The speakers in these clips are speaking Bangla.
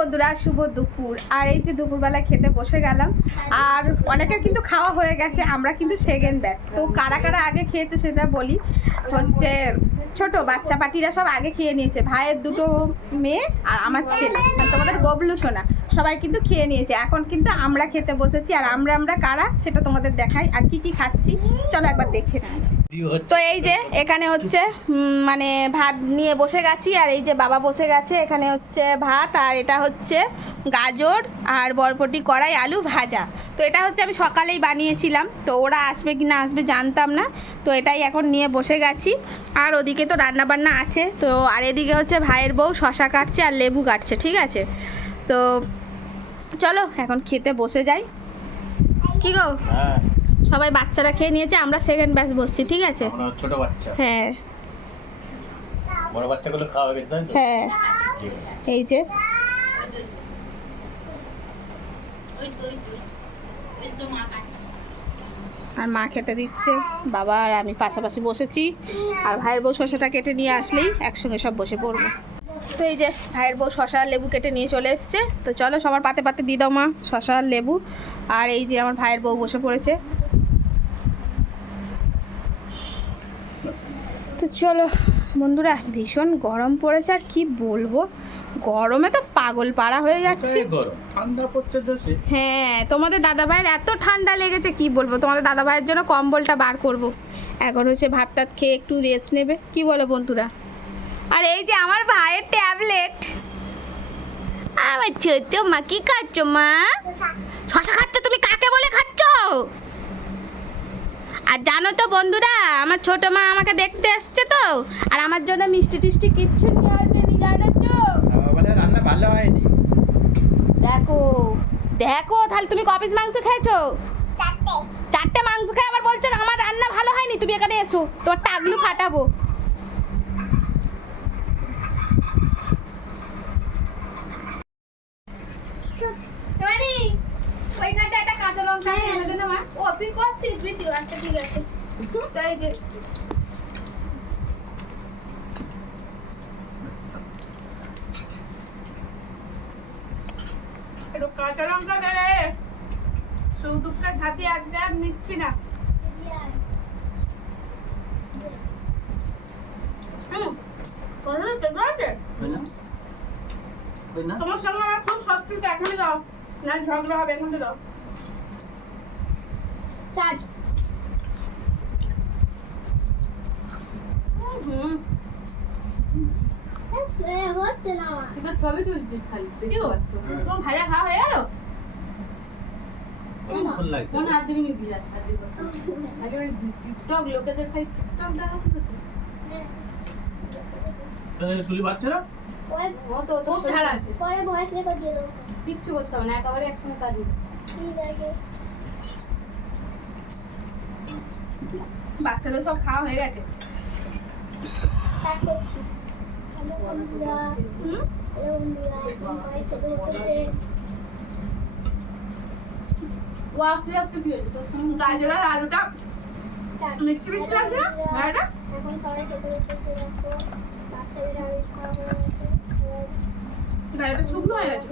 বন্ধুরা, শুভ দুপুর। আর এই যে দুপুরবেলা খেতে বসে গেলাম, আর অনেকের কিন্তু খাওয়া হয়ে গেছে, আমরা কিন্তু সেকেন্ড ব্যাচ তো কারা কারা আগে খেয়েছে সেটা বলি। হচ্ছে ছোট বাচ্চা পাটিরা সব আগে খেয়ে নিয়েছে। ভাইয়ের দুটো মেয়ে আর আমার ছেলে। তোমাদের গবলু সোনা, সবাই কিন্তু খেয়ে নিয়েছে। এখন কিন্তু আমরা খেতে বসেছি। আর আমরা আমরা কারা? সেটা তোমাদের দেখাই। আর কি কি খাচ্ছি? চলো একবার দেখে তো এই যে, এখানে হচ্ছে মানে ভাত নিয়ে বসে গেছি। আর এই যে বাবা বসে গেছে। এখানে হচ্ছে ভাত। আর এটা হচ্ছে গাজর আর বরবটি কড়াই আলু ভাজা। তো এটা হচ্ছে আমি সকালেই বানিয়েছিলাম। তো ওরা আসবে কি না আসবে জানতাম না। তো এটাই এখন নিয়ে বসে গেছি। আর ওদিকে তো রান্না বান্না আছে তো আর এদিকে হচ্ছে ভাইয়ের বউ শশা কাটছে আর লেবু কাটছে ঠিক আছে? তো চলো এখন খেতে বসে যাই। কি গো? হ্যাঁ। সবাই বাচ্চারা খেয়ে নিয়েছে আমরা সেকেন্ড ব্যাচ বসছি ঠিক আছে? ছোট বাচ্চা। হ্যাঁ। বড় বাচ্চাগুলো খাওয়া হ্যাঁ এই যে আর মা খেতে দিচ্ছে। বাবা আর আমি পাশাপাশি বসেছি। আর ভাইয়ের বউ শশাটা কেটে নিয়ে আসলেই একসঙ্গে সব বসে পড়ব। তো এই যে ভাইয়ের বউ শশা লেবু কেটে নিয়ে চলে এসছে। তো চলো সবার পাতে পাতে দিয়ে দাও মা, শশা লেবু। আর এই যে আমার ভাইয়ের বউ বসে পড়েছে। তো চলো বন্ধুরা, ভীষণ গরম পড়েছে আর কি বলব? গরমে তো পাগল পাড়া হয়ে যাচ্ছে। ঠান্ডা হ্যাঁ তোমাদের দাদা ভাইয়ের এত ঠান্ডা লেগেছে কি বলব? তোমাদের দাদা ভাইয়ের জন্য কম্বলটা বার করব। এখন হচ্ছে ভাত টাত খেয়ে একটু রেস্ট নেবে। কি বলো বন্ধুরা? আর এই যে আমার ভাইয়ের ট্যাবলেট আমার ছোট মা কি খাচ্ছ মা? শশা খাচ্ছ? তুমি কাকে বলে খাচ্ছ? আর জানো তো বন্ধুরা আমার ছোট মা আমাকে দেখতে এসছে তো আর আমার জন্য মিষ্টি টিষ্টি কিচ্ছু নিয়ে আসেনি জানো তো। বলে রান্না ভালো হয়নি। দেখো দেখো তাহলে তুমি ক পিস মাংস খেয়েছো? চারটে। মাংস খেয়ে আবার বলছো আমার রান্না ভালো হয়নি তুমি এখানে এসো তোর টাগলু ফাটাবো এবারে ওইখানটা একটা কাঁচা লঙ্কা আছে, এনে দে না মা। ও তুই করছিস? ভিডিও আচ্ছা ঠিক আছে। তো এই যে কাঁচা লঙ্কা দে রে। সাথে আজকে আর নিচ্ছি না। হুম, আছে? তাই না? তোমার সঙ্গে আমার খুব শত্রুতা এখনই দাও। না ঝগড়া হবে এখন দাও। স্টার্ট। হচ্ছে না তুই তো ছবি তুলছিস খালি কি গো তোমার ভাজা খাওয়া হয়ে গেল? কেমন হাত দিবি মিশে যাচ্ছে আগে ওই টিকটক লোকেদের খাই টিকটক দেখাচ্ছে তো। তাহলে তুলি বাচ্চারা? ও তো তো পরে ভয়েস রেকর্ড দিয়ে দেবো। কিচ্ছু করতে হবে না একেবারে একসঙ্গে কাজ ঠিক আছে বাচ্চাদের সব খাওয়া হয়ে গেছে স্টার্ট করছি হ্যালো বন্ধুরা হুম হ্যালো বন্ধুরা এখন সবাই খেতে বসেছে ও আসলে আসছে কি হয়েছে? তোর সঙ্গে গাজর আর আলুটা? মিষ্টি মিষ্টি লাগছে না? ভাইটা এখন সবাই খেতে বসেছে বাচ্চাদের আরও খাওয়া হয়ে গেছে। এবার শুকনো হয়ে গেছে?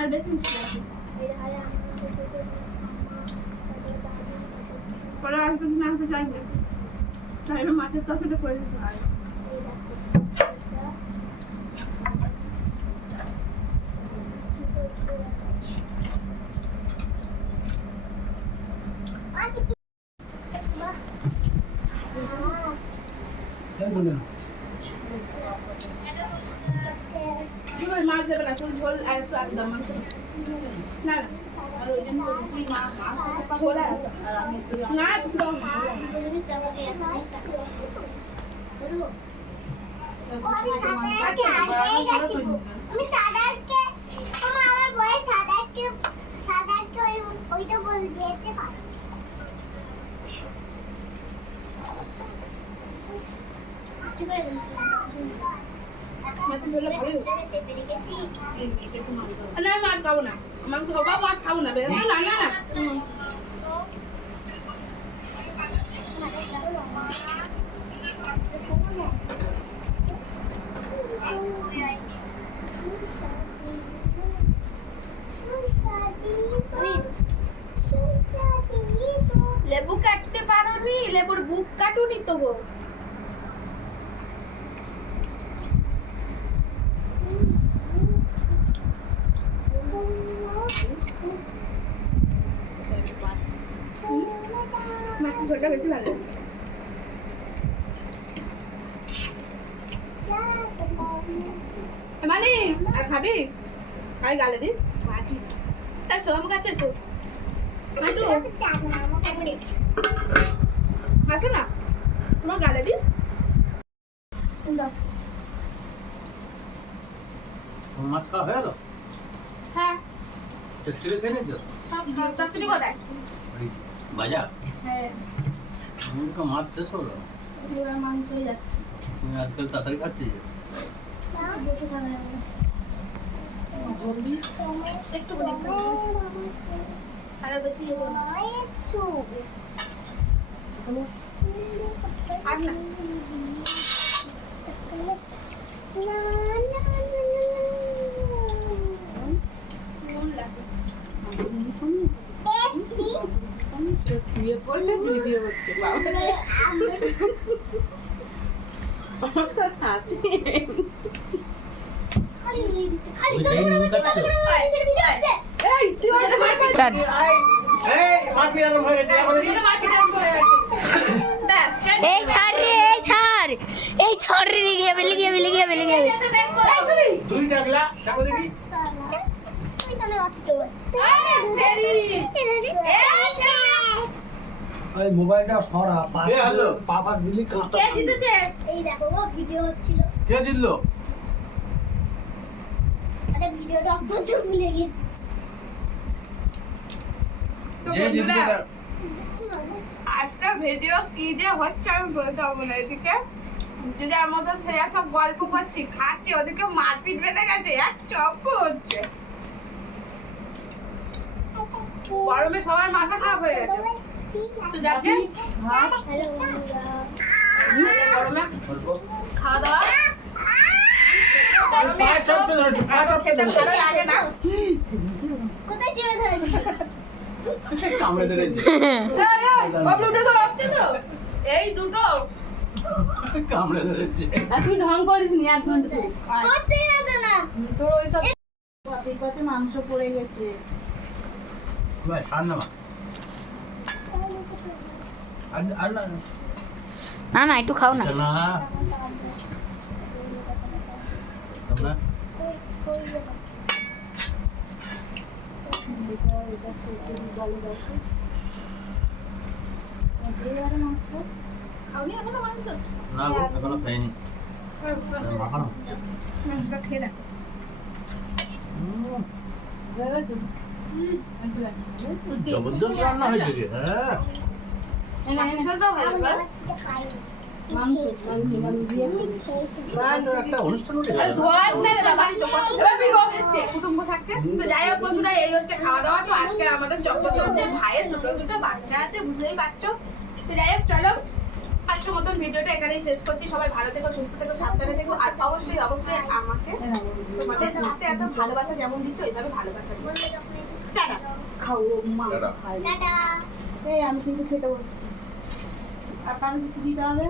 আর বেশি মিষ্টি লাগছে এই ধারে আমি খেতে বসেছে তারপরে দাদি পরে আসবে কি না আসবে জানি না তাই আমি মাছের তরকারিটা করে দিতে পারি এই দেখো এটা তুই ওই মাছ দেবে না ঝোল আর একটু দাম না না। আমি সাদাকে আমার সাদাকে সাদাকে ওই ওইটা বল দিতে পারছি। ঠিক আছে না মাছ খাব না। মাছ খাব না না না লেবু কাটতে পারো নি লেবুর বুক কাটুনি তো গো। ঝোলটা বেশি ভালো মানে আর খাবি? আর গালে দি। এসো আমার কাছে এসো আসো না। তোমার গালে দি। মাছ খাওয়া হয়ে গেল? হ্যাঁ। চচ্চড়ি খেয়ে নিচ্ছ চচ্চড়ি কোথায়? ভাজা হ্যাঁ আমার তো মাছ শেষ হলো পুরো মাংস হয়ে যাচ্ছে তুমি আজকাল তাড়াতাড়ি খাচ্ছি যে। বেশি খাওয়া যাবে একটু। আরও বেশি করো না। না। নুন লাগে। শুয়ে পড়লে ভিডিও হচ্ছে বাবা তো সাথে ওই সেই নুন খাচ্ছ এই তুই ওটা মারপিট এই মারপিট আরম্ভ হয়ে গেছে আমাদের ওটা মারপিট আরম্ভ হয়ে গেছে ব্যাস কেন? এই ছাড় রে এই ছাড়। এই ছাড় রে লিগে বেলে গিয়ে বেলে গিয়ে বেলে গিয়ে খেতে দেখব এই তুমি দুই টাকলা চাকো দেখি আরে দেরি এই ছেলে ওই মোবাইলটা সরা। পাপা দিলি কাঁচটা কে জিতেছে? এই দেখো গো ভিডিও হচ্ছিল। কে জিতলো? একটা ভিডিও তো ভুলে গেছি। যে জিতলো বন্ধুরা আজকে ভিডিও কি যে হচ্ছে আমি বলতে পারব না এদিকে। যে যার মতন ছেলে সব গল্প করছি খাচ্ছি ওদিকে মারপিট বেঁধে গেছে এক চপ হচ্ছে। গরমে সবার মাথা খারাপ হয়ে গেছে। খাওয়া দাওয়া? কোথায় চেপে ধরেছি কামড়ে ধরেছে এই, তো দুটো কামড়ে ধরেছে তুই ঢং করিস নি এক ঘণ্টা না তোর ওইসব মাংস পড়ে গেছে ভাই না আর না। না একটু খাও না। গো এখনও খাইনি। মাখানো। খেয়ে দেখো জবরদস্ত রান্না হয়েছে হ্যাঁ। খাওয়া দাওয়া। তো আজকে আমাদের চক্কর চলছে। ভাইয়ের দুটো দুটো বাচ্চা আছে, বুঝতেই পারছ। তো যাই হোক, চলো। আজকের মতন ভিডিওটা এখানেই শেষ করছি সবাই ভালো থেকো সুস্থ থেকো সাবধানে থেকো আর অবশ্যই অবশ্যই আমাকে তোমাদের হাতে এত ভালোবাসা যেমন দিচ্ছ ওইভাবে ভালোবাসা টাটা খাও টাটা এই আমি কিন্তু খেতে বসছি আর কারণ কিছু দিতে হবে